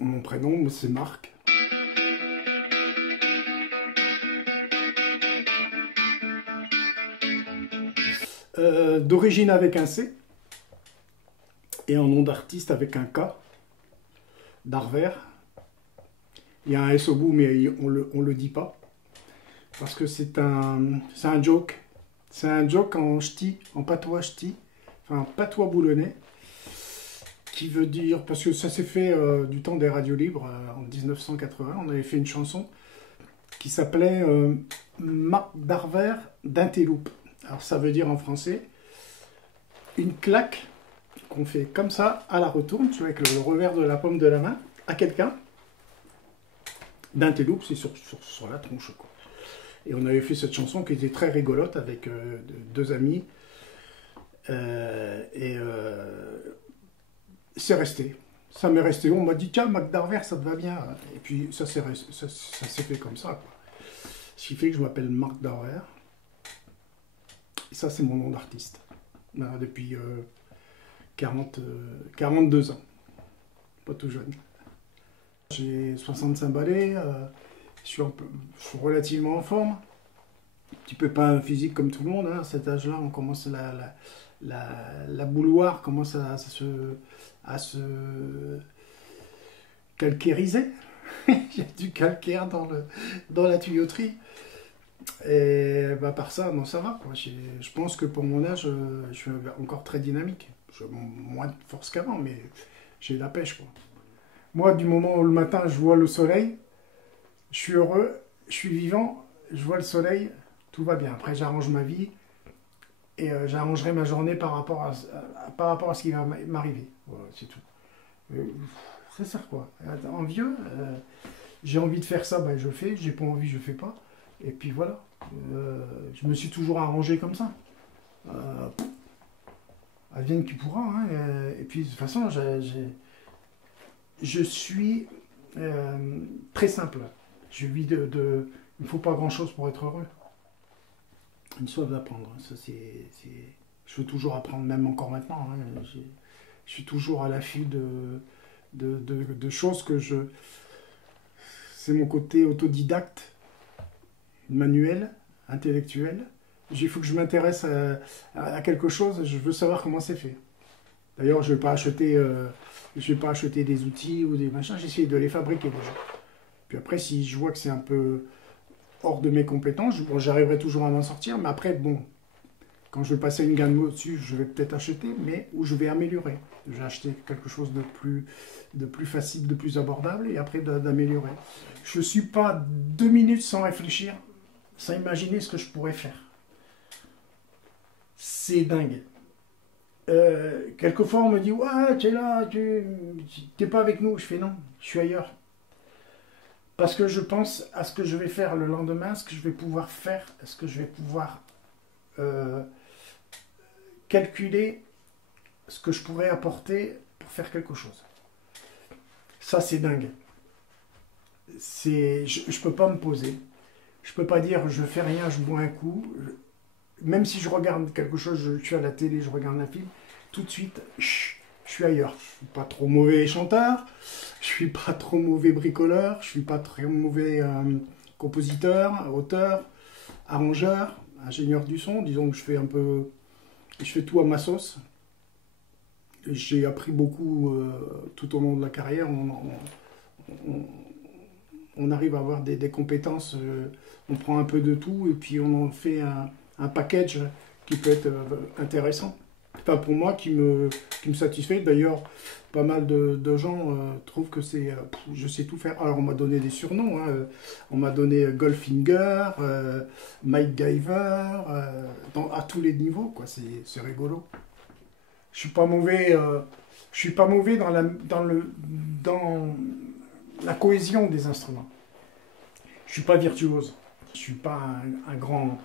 Mon prénom, c'est Marc. D'origine avec un C et un nom d'artiste avec un K, d'Arvers. Il y a un S au bout, mais on le dit pas. Parce que c'est un joke. C'est un joke en ch'ti, en patois ch'ti, enfin patois boulonnais, qui veut dire, parce que ça s'est fait du temps des radios libres, en 1980, on avait fait une chanson qui s'appelait Marc d'Arvers d'Inteloupe. Alors ça veut dire en français, une claque qu'on fait comme ça, à la retourne, tu vois, avec le revers de la paume de la main, à quelqu'un, d'Inteloupe, c'est sur la tronche, quoi. Et on avait fait cette chanson qui était très rigolote avec deux amis. C'est resté. Ça m'est resté. On m'a dit, tiens, Mac d'Arvers, ça te va bien. Et puis ça s'est fait comme ça, quoi. Ce qui fait que je m'appelle Marc d'Arvers. Et ça, c'est mon nom d'artiste. Voilà, depuis 42 ans. Pas tout jeune. J'ai 65 balais. Je suis relativement en forme. Un petit peu pas un physique comme tout le monde. Hein. À cet âge-là, on commence la bouilloire commence à se calcairiser. Il y a du calcaire dans la tuyauterie. Et bah, par ça, non, ça va, quoi. Je pense que pour mon âge, je suis encore très dynamique. J'ai moins de force qu'avant, mais j'ai la pêche, quoi. Moi, du moment où le matin, je vois le soleil, je suis heureux, je suis vivant, je vois le soleil, tout va bien. Après, j'arrange ma vie et j'arrangerai ma journée par rapport à ce qui va m'arriver. Voilà, c'est tout. Ça sert quoi? En vieux, j'ai envie de faire ça, ben, je fais. J'ai pas envie, je fais pas. Et puis voilà. Je me suis toujours arrangé comme ça. Advienne qui pourra. Hein, et puis de toute façon, je suis très simple. Je vis il ne faut pas grand-chose pour être heureux. Une soif d'apprendre. Ça, je veux toujours apprendre, même encore maintenant. Hein. Je suis toujours à l'affût de choses que je... C'est mon côté autodidacte, manuel, intellectuel. Il faut que je m'intéresse à quelque chose, je veux savoir comment c'est fait. D'ailleurs, je ne vais pas acheter des outils ou des machins, j'essaie de les fabriquer déjà. Puis après, si je vois que c'est un peu hors de mes compétences, bon, j'arriverai toujours à m'en sortir, mais après, bon, quand je vais passer une gamme au-dessus, je vais peut-être acheter, mais où je vais améliorer. Je vais acheter quelque chose de plus facile, de plus abordable, et après d'améliorer. Je ne suis pas 2 minutes sans réfléchir, sans imaginer ce que je pourrais faire. C'est dingue. Quelquefois, on me dit « Ouais, tu es là, tu n'es pas avec nous ». Je fais « Non, je suis ailleurs ». Parce que je pense à ce que je vais faire le lendemain, ce que je vais pouvoir faire, ce que je vais pouvoir calculer, ce que je pourrais apporter pour faire quelque chose. Ça, c'est dingue. Je ne peux pas me poser. Je ne peux pas dire je fais rien, je bois un coup. Même si je regarde quelque chose, je suis à la télé, je regarde un film, tout de suite, je suis ailleurs. Je ne suis pas trop mauvais chanteur, je ne suis pas trop mauvais bricoleur, je ne suis pas très mauvais compositeur, auteur, arrangeur, ingénieur du son. Disons que je fais tout à ma sauce. J'ai appris beaucoup tout au long de la carrière. On arrive à avoir des compétences, on prend un peu de tout et puis on en fait un package qui peut être intéressant. Enfin, pour moi, qui me satisfait. D'ailleurs, pas mal de gens trouvent que je sais tout faire. Alors, on m'a donné des surnoms. Hein. On m'a donné Goldfinger, Mike Giver, à tous les niveaux, quoi. C'est rigolo. Je suis pas mauvais. Je suis pas mauvais dans la cohésion des instruments. Je suis pas virtuose. Je suis pas un grand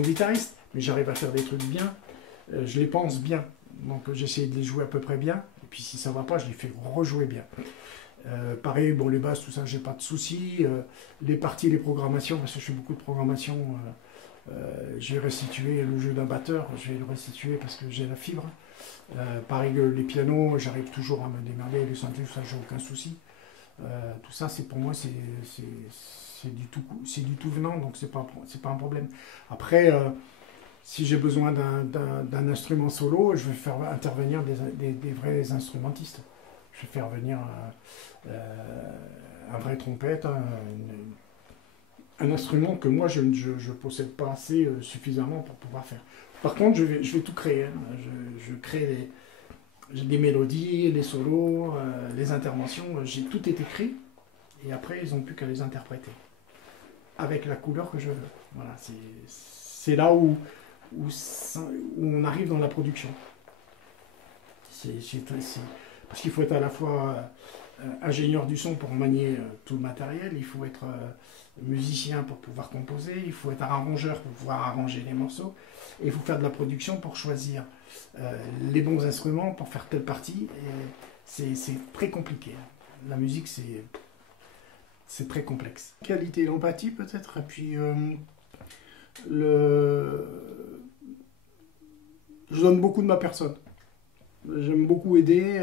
guitariste, mais j'arrive à faire des trucs bien. Je les pense bien, donc j'essaie de les jouer à peu près bien. Et puis si ça va pas, je les fais rejouer bien. Pareil, bon, les basses, tout ça, j'ai pas de soucis. Les parties, les programmations, parce que je fais beaucoup de programmation. Je vais restituer le jeu d'un batteur, je vais le restituer parce que j'ai la fibre. Pareil, les pianos, j'arrive toujours à me démerder, les synthés, tout ça, j'ai aucun souci. Tout ça, c'est pour moi, c'est du tout venant, donc c'est pas un problème. Après, si j'ai besoin d'un instrument solo, je vais faire intervenir des vrais instrumentistes. Je vais faire venir un vrai trompette, un instrument que moi je ne possède pas assez suffisamment pour pouvoir faire. Par contre, je vais tout créer. Hein. Je crée des mélodies, les solos, les interventions. J'ai tout est écrit et après ils n'ont plus qu'à les interpréter avec la couleur que je veux. Voilà, c'est là où on arrive dans la production. Parce qu'il faut être à la fois ingénieur du son pour manier tout le matériel, il faut être musicien pour pouvoir composer, il faut être arrangeur pour pouvoir arranger les morceaux, et il faut faire de la production pour choisir les bons instruments pour faire telle partie. C'est très compliqué. La musique, c'est très complexe. Qualité et l'empathie peut-être, et puis je donne beaucoup de ma personne. J'aime beaucoup aider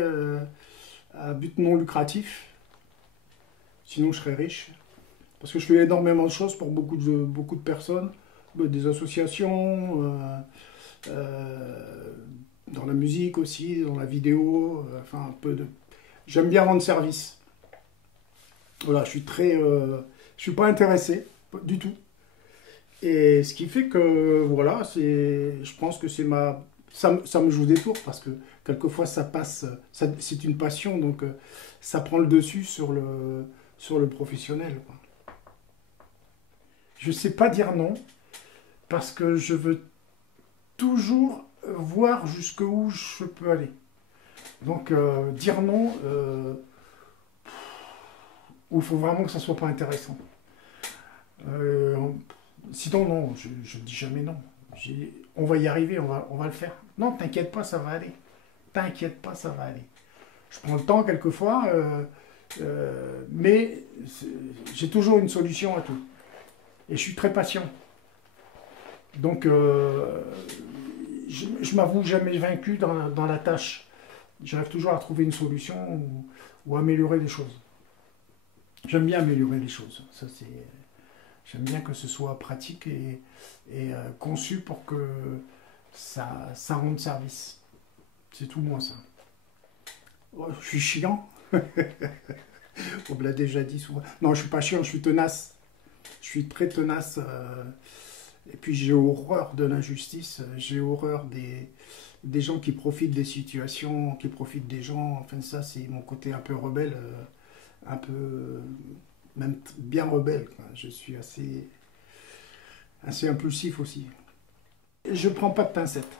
à but non lucratif, sinon je serais riche. Parce que je fais énormément de choses pour beaucoup de personnes, des associations, dans la musique aussi, dans la vidéo, enfin un peu de... J'aime bien rendre service. Voilà, je suis pas intéressé du tout. Et ce qui fait que, voilà, je pense que ça me joue des tours parce que quelquefois ça passe, c'est une passion, donc ça prend le dessus sur le professionnel, quoi. Je ne sais pas dire non parce que je veux toujours voir jusqu'où je peux aller. Donc dire non, il faut vraiment que ça soit pas intéressant. Sinon, non, je ne dis jamais non. On va y arriver, on va le faire. Non, t'inquiète pas, ça va aller. T'inquiète pas, ça va aller. Je prends le temps quelquefois, mais j'ai toujours une solution à tout. Et je suis très patient. Donc, je ne m'avoue jamais vaincu dans la tâche. J'arrive toujours à trouver une solution ou améliorer les choses. J'aime bien améliorer les choses. J'aime bien que ce soit pratique et conçu pour que ça rende service. C'est tout moi, ça. Oh, je suis chiant. On me l'a déjà dit souvent. Non, je suis pas chiant, je suis tenace. Je suis très tenace. Et puis j'ai horreur de l'injustice. J'ai horreur des gens qui profitent des situations, qui profitent des gens. Enfin, ça, c'est mon côté un peu rebelle. Un peu... même bien rebelle, quoi. Je suis assez impulsif aussi. Je prends pas de pincettes.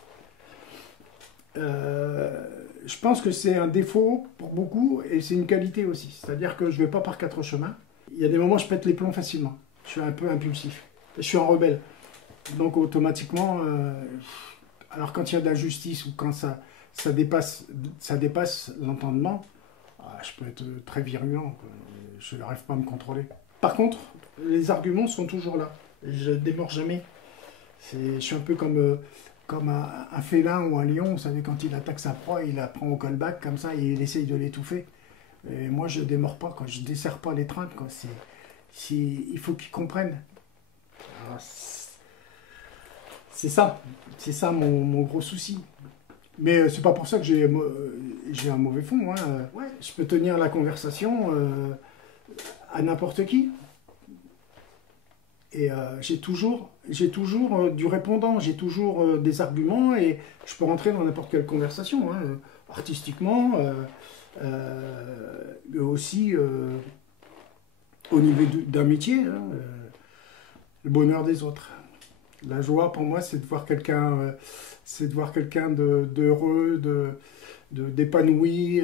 Je pense que c'est un défaut pour beaucoup et c'est une qualité aussi. C'est-à-dire que je ne vais pas par quatre chemins. Il y a des moments où je pète les plombs facilement. Je suis un peu impulsif. Je suis un rebelle. Donc automatiquement, alors quand il y a de la justice ou quand ça dépasse l'entendement, je peux être très virulent, quoi. Je n'arrive pas à me contrôler. Par contre, les arguments sont toujours là. Je ne démords jamais. Je suis un peu comme un félin ou un lion. Vous savez, quand il attaque sa proie, il la prend au callback comme ça et il essaye de l'étouffer. Et moi, je ne démords pas, quoi. Je ne desserre pas l'étreinte, quoi. Il faut qu'ils comprennent. C'est ça mon gros souci. Mais c'est pas pour ça que j'ai un mauvais fond. Hein. Ouais, je peux tenir la conversation à n'importe qui. Et j'ai toujours du répondant, j'ai toujours des arguments et je peux rentrer dans n'importe quelle conversation, hein, artistiquement, mais aussi au niveau d'un métier, hein, le bonheur des autres. La joie pour moi, c'est de voir quelqu'un d'heureux, d'épanoui,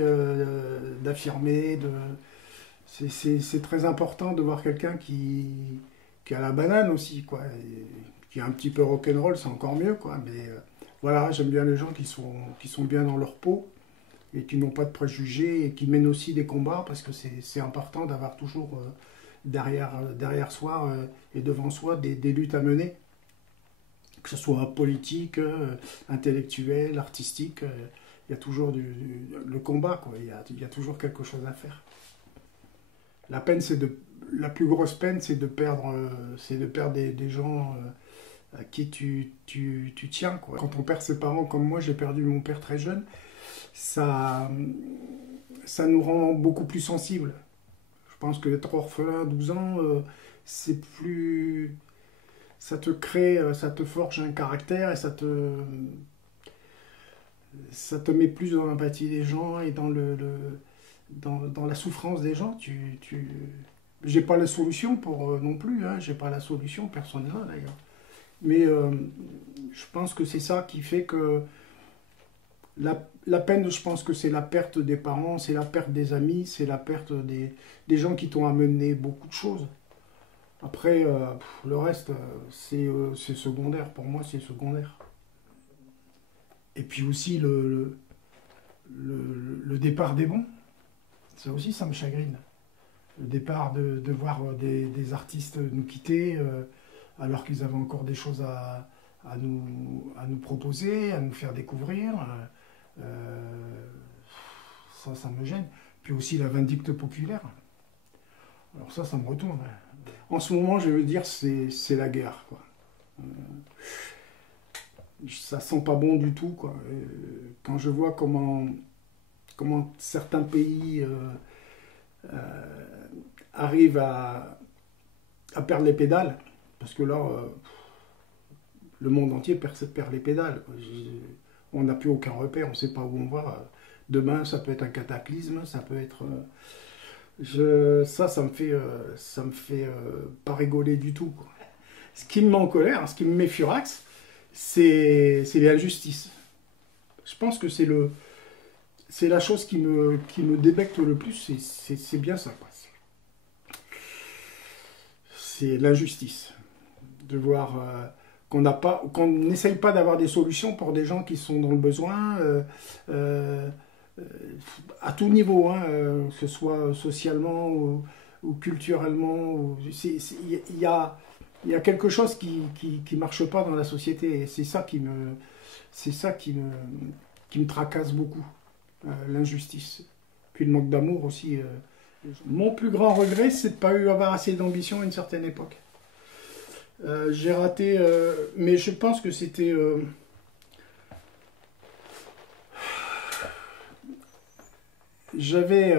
d'affirmé. C'est très important de voir quelqu'un qui a la banane aussi, quoi. Et qui est un petit peu rock'n'roll, c'est encore mieux, quoi. Mais voilà, j'aime bien les gens qui sont bien dans leur peau et qui n'ont pas de préjugés et qui mènent aussi des combats parce que c'est important d'avoir toujours derrière soi et devant soi des luttes à mener. Que ce soit politique, intellectuel, artistique, il y a toujours le combat, quoi. Il y a toujours quelque chose à faire. La peine, la plus grosse peine, c'est de perdre, des gens à qui tu tiens, quoi. Quand on perd ses parents, comme moi, j'ai perdu mon père très jeune, ça, ça nous rend beaucoup plus sensibles. Je pense que d'être orphelin à 12 ans, c'est plus... Ça te crée, ça te forge un caractère et ça te met plus dans l'empathie des gens et dans la souffrance des gens. J'ai pas la solution pour non plus, hein, j'ai pas la solution, personne là d'ailleurs. Mais je pense que c'est ça qui fait que la peine, je pense que c'est la perte des parents, c'est la perte des amis, c'est la perte des gens qui t'ont amené beaucoup de choses. Après, le reste, c'est secondaire. Pour moi, c'est secondaire. Et puis aussi le départ des bons. Ça aussi, ça me chagrine. Le départ de voir des artistes nous quitter alors qu'ils avaient encore des choses à nous proposer, à nous faire découvrir. Ça me gêne. Puis aussi la vindicte populaire. Alors ça me retourne. En ce moment, je veux dire, c'est la guerre, quoi. Ça sent pas bon du tout, quoi. Quand je vois comment certains pays arrivent à perdre les pédales, parce que là, le monde entier perd les pédales, quoi. On n'a plus aucun repère, on ne sait pas où on va. Demain, ça peut être un cataclysme, ça peut être... ça me fait pas rigoler du tout, quoi. Ce qui me met en colère, ce qui me met furax, c'est l'injustice. Je pense que c'est la chose qui me débecte le plus, c'est bien ça, quoi. C'est l'injustice. De voir qu'on n'essaye pas d'avoir des solutions pour des gens qui sont dans le besoin, à tout niveau, hein, que ce soit socialement ou culturellement. Il y a quelque chose qui marche pas dans la société et c'est ça qui me tracasse beaucoup, l'injustice. Puis le manque d'amour aussi. Mon plus grand regret, c'est de ne pas avoir assez d'ambition à une certaine époque. J'ai raté, mais je pense que c'était... j'avais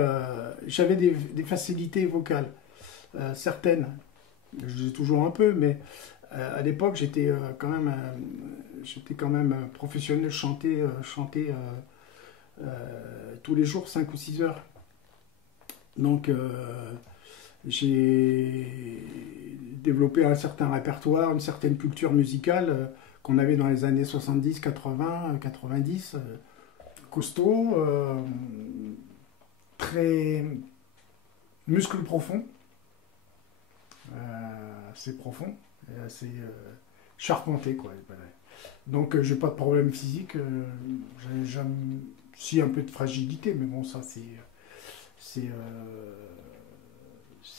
des facilités vocales, certaines. J'ai toujours un peu, mais à l'époque, j'étais quand même professionnel, chanter tous les jours 5 ou 6 heures. Donc, j'ai développé un certain répertoire, une certaine culture musicale qu'on avait dans les années 70, 80, 90. Costaud, très muscle profond, assez profond, et assez charpenté, quoi. Donc, j'ai pas de problème physique, si un peu de fragilité, mais bon, ça c'est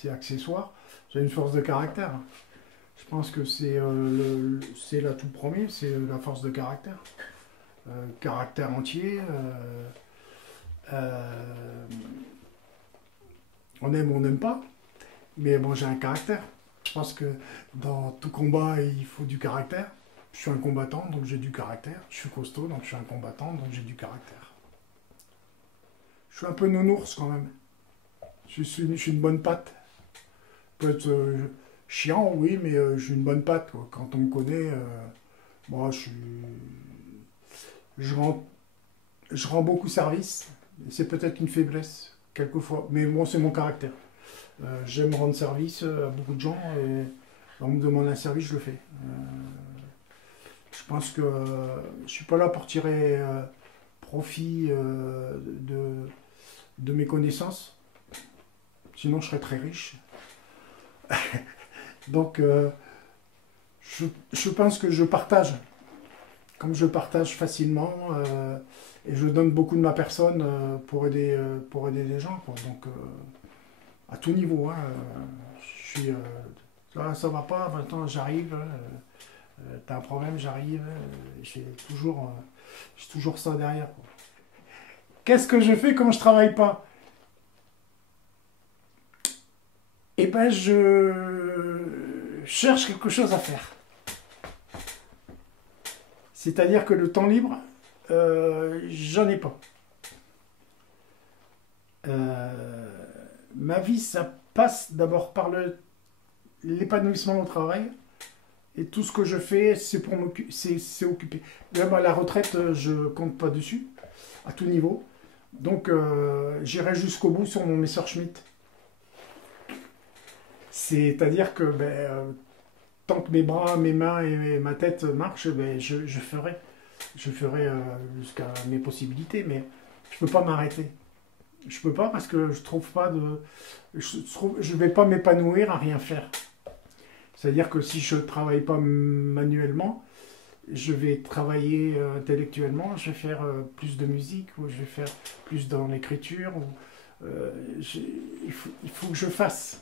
accessoire. J'ai une force de caractère. Je pense que c'est l'atout premier, c'est la force de caractère. Caractère entier. On aime ou on n'aime pas, mais bon, j'ai un caractère. Je pense que dans tout combat, il faut du caractère. Je suis un combattant, donc j'ai du caractère. Je suis costaud, donc je suis un combattant, donc j'ai du caractère. Je suis un peu nounours quand même. Je suis une bonne patte. Peut-être chiant, oui, mais j'ai une bonne patte, quoi. Quand on me connaît, moi, je rends beaucoup service. C'est peut-être une faiblesse, quelquefois. Mais bon, c'est mon caractère. J'aime rendre service à beaucoup de gens et on me demande un service, je le fais. Je pense que je suis pas là pour tirer profit de mes connaissances. Sinon, je serais très riche. Donc, je pense que je partage. Comme je partage facilement et je donne beaucoup de ma personne pour aider les gens, quoi. Donc, à tout niveau, hein, je suis... ça va pas, attends, j'arrive, t'as un problème, j'arrive, j'ai toujours ça derrière, quoi. Qu'est-ce que je fais quand je travaille pas? et ben je cherche quelque chose à faire. C'est-à-dire que le temps libre, j'en ai pas. Ma vie, ça passe d'abord par l'épanouissement au travail. Et tout ce que je fais, c'est pour c'est occupé. Même à la retraite, je compte pas dessus, à tout niveau. Donc, j'irai jusqu'au bout sur mon Messerschmitt. C'est-à-dire que tant que mes bras, mes mains et ma tête marchent, je ferai. Je ferai jusqu'à mes possibilités, mais je peux pas m'arrêter. Je peux pas parce que je trouve pas de... je vais pas m'épanouir à rien faire. C'est-à-dire que si je ne travaille pas manuellement, je vais travailler intellectuellement, je vais faire plus de musique, ou je vais faire plus dans l'écriture. Il faut que je fasse.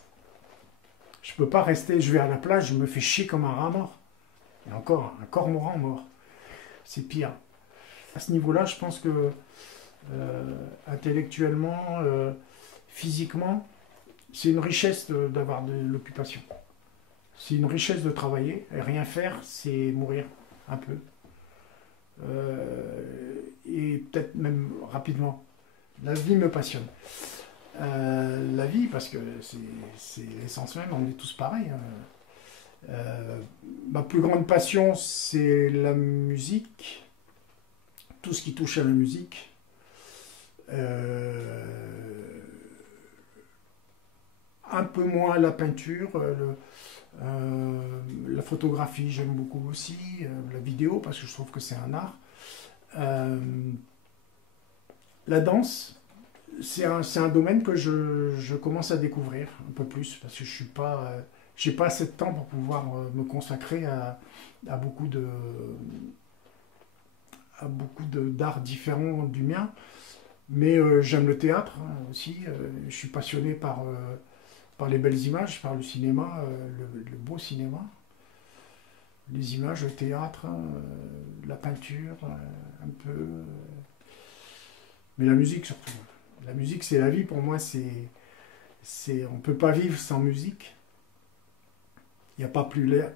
Je ne peux pas rester, je vais à la plage, je me fais chier comme un rat mort. Et encore, un cormoran mort. C'est pire. À ce niveau-là, je pense que intellectuellement, physiquement, c'est une richesse d'avoir de l'occupation. C'est une richesse de travailler, et rien faire, c'est mourir un peu. Et peut-être même rapidement. La vie me passionne. La vie, parce que c'est l'essence même, on est tous pareils. Ma plus grande passion, c'est la musique. Tout ce qui touche à la musique. Un peu moins la peinture, la photographie, j'aime beaucoup aussi, la vidéo, parce que je trouve que c'est un art. La danse, c'est un domaine que je commence à découvrir un peu plus, parce que je suis pas, j'ai pas assez de temps pour pouvoir me consacrer à beaucoup d'arts différents du mien. Mais j'aime le théâtre aussi, je suis passionné par les belles images, par le cinéma, le beau cinéma. Les images, le théâtre, la peinture, un peu. Mais la musique surtout. La musique, c'est la vie. Pour moi, on ne peut pas vivre sans musique. Il n'y a pas plus l'air.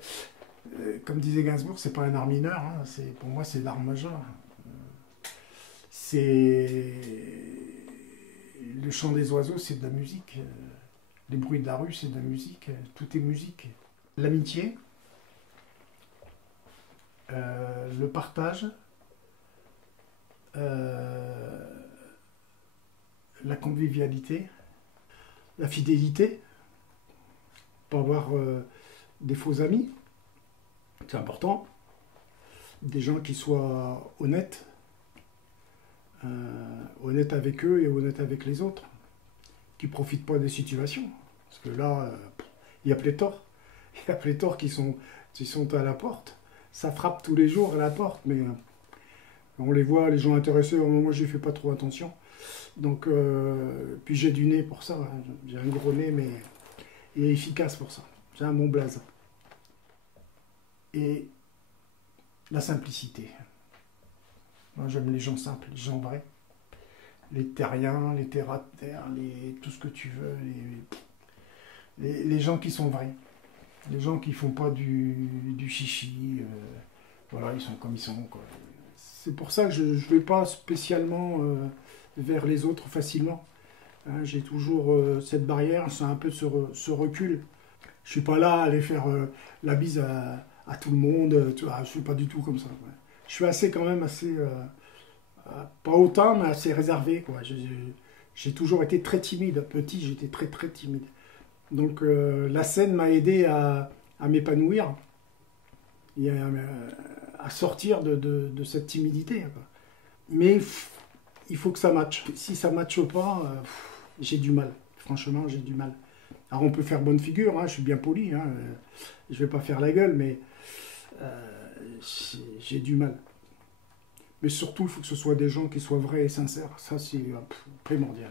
Comme disait Gainsbourg, c'est pas un art mineur. Hein, pour moi, c'est l'art majeur. Le chant des oiseaux, c'est de la musique. Les bruits de la rue, c'est de la musique. Tout est musique. L'amitié, le partage, la convivialité, la fidélité, pas avoir des faux amis, c'est important. Des gens qui soient honnêtes, honnêtes avec eux et honnêtes avec les autres, qui ne profitent pas des situations. Parce que là, il y a pléthore. Il y a pléthore qui sont à la porte. Ça frappe tous les jours à la porte, mais on les voit, les gens intéressés. Moi, je ne fais pas trop attention. Donc, puis j'ai du nez pour ça. Hein. J'ai un gros nez, mais il est efficace pour ça. J'ai un bon blaze. Et la simplicité. Moi, j'aime les gens simples, les gens vrais. Les terriens, les terre-à-terre, tout ce que tu veux. Les gens qui sont vrais. Les gens qui font pas du chichi. Voilà, ils sont comme ils sont. C'est pour ça que je ne vais pas spécialement vers les autres facilement. Hein, j'ai toujours cette barrière, c'est un peu ce recul. Je suis pas là à aller faire la bise à tout le monde. Tu vois, je suis pas du tout comme ça. Ouais. Je suis quand même assez, pas autant, mais assez réservé. J'ai toujours été très timide. Petit, j'étais très très timide. Donc la scène m'a aidé à m'épanouir et à sortir de cette timidité. Quoi. Mais il faut que ça matche. Si ça ne matche pas, j'ai du mal. Franchement, j'ai du mal. Alors on peut faire bonne figure, hein, je suis bien poli, hein, je ne vais pas faire la gueule, mais j'ai du mal. Mais surtout, il faut que ce soit des gens qui soient vrais et sincères. Ça, c'est primordial.